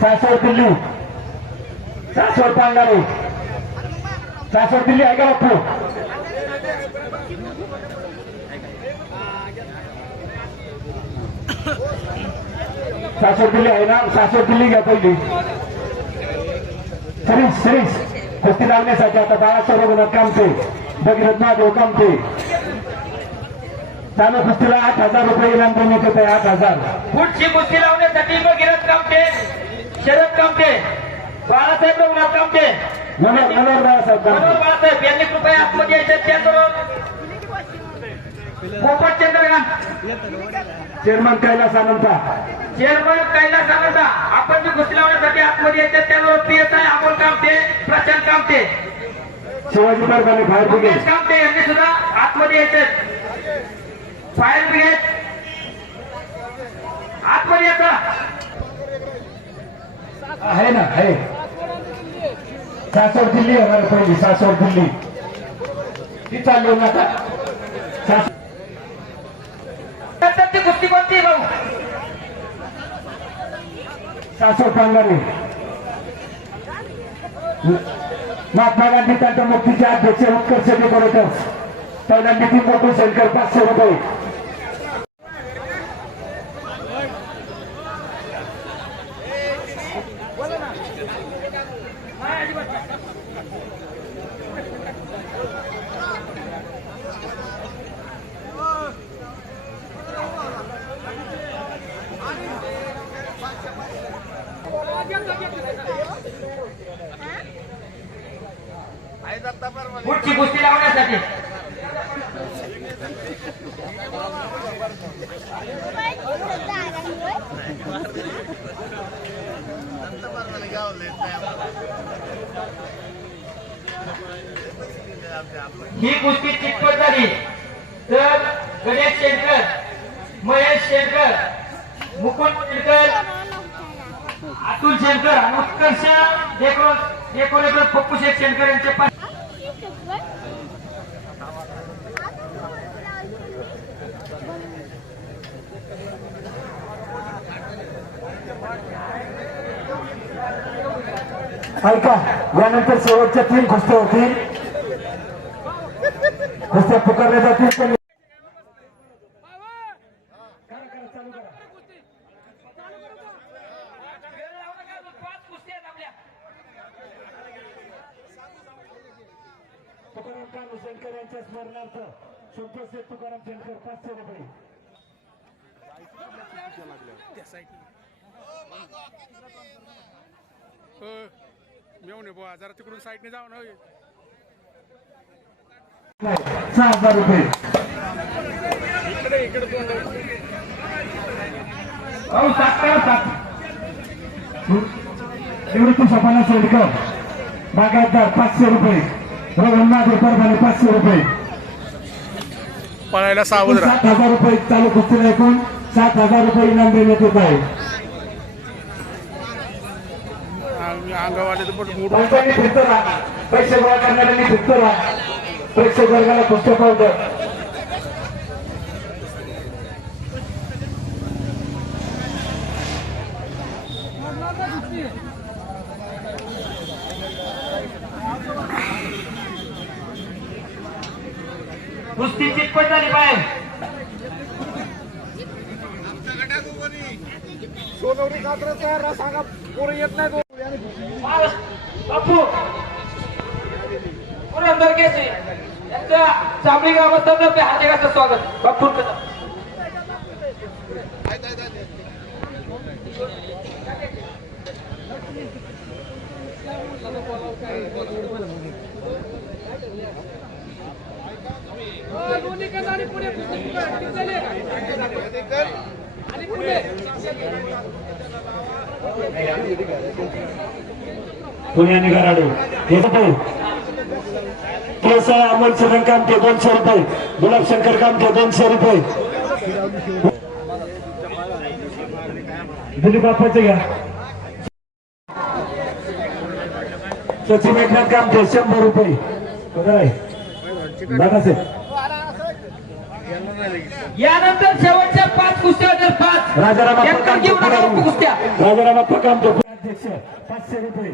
सासवड दिल्ली सासवड पांगारे सासवड दिल्ली आहे का बापू सासवड दिल्ली आहे ना? सासवड दिल्ली घ्या पहिली. सिरीज सिरीज कुस्ती लागण्यासाठी आता बाळासाहेब रघुनाथ कामते. भगीरथ महादेव कामते. चालू कुस्तीला आठ हजार रुपये इनाम देण्यात येत आहे आठ हजार. पुढची कुस्ती लावण्यासाठी भगीरथ कामते. शरद कामटे बाळासाहेब रघुनाथ कामटे. मनोहर बाळासाहेब बाळासाहेब यांनी कृपया आतमध्ये यायचे त्याचबरोबर पोपट चंद्रकांत. चेअरमन कैलास आनंदा चेअरमन कैलास आनंदा आपण जी कुस्ती लावण्यासाठी आतमध्ये यायचे त्याचबरोबर P S I Amol Kamte Prashant Kamte. Shivaji पार्काने fire brigade. Kamte यांनी सुद्धा आतमध्ये यायचे फायर ब्रिगेड आतमध्ये यायचा आहे ना आहे सासवड दिल्ली होणार पहिली सासवड दिल्ली ती चालली ना आता सास- नंतर ती कुस्ती कोणती भाऊ सासवड पांगारे महात्मा गांधी त्यांच्या मुक्तीचे अध्यक्ष उत्कर्ष डेकोरेटर्स पहिला नितीन मोठू शंकर पाचशे रुपये पुढची गोष्टी लावण्यासाठी. ही कुस्ती चिटपट झाली? तर गणेश शेटकर महेश शेटकर मुकुंद शेटकर अतुल शेटकर उत्कर्ष डेकोरेटर पप्पू शेख शेटकर यांचे पाच ऐका यानंतर शेवटच्या तीन कुस्त्या होतील. कुस्त्या पुकारल्या जातील तुकाराम कानू शंकर यांच्या स्मरणार्थ संतोष तुकाराम शंकर पाचशे रुपये. मेवणे नये बुवा जरा तिकडून साईडने जाऊ ना सहा हजार रुपये निवृत्ती सपाना शेडकर बागायतदार पाचशे रुपये. रघुनाथ परभणी पाचशे रुपये. पळायला सावध सात हजार रुपये चालू कुस्तीला एकूण. सात हजार रुपये इनाम देण्यात येत आहे. अंगावाले पैसे गोळा करणाऱ्यांनी फिरत प्रेक्षक वर्गाला कुस्त्या पावतं कुस्ती चितपट झाली बाहेर. सोनवडी कात्रचा सांगा पोरं येत नाही महाराष्ट्र बापू. पुरंदर केसरी यांचं चांबडी गावातर्फे हार्दिक स्वागत. बापू पुण्याने गराडे केसळ अमोल चरण कामते दोनशे रुपये. गुलाब शंकर कामते दोनशे रुपये. दिलीप बापाचे घ्या. सचिन एकनाथ कामते शंभर रुपये. आहे. यानंतर शेवटच्या पाच कुस्त्या होत्या पाच. राजाराम राजाराम अध्यक्ष पाचशे रुपये.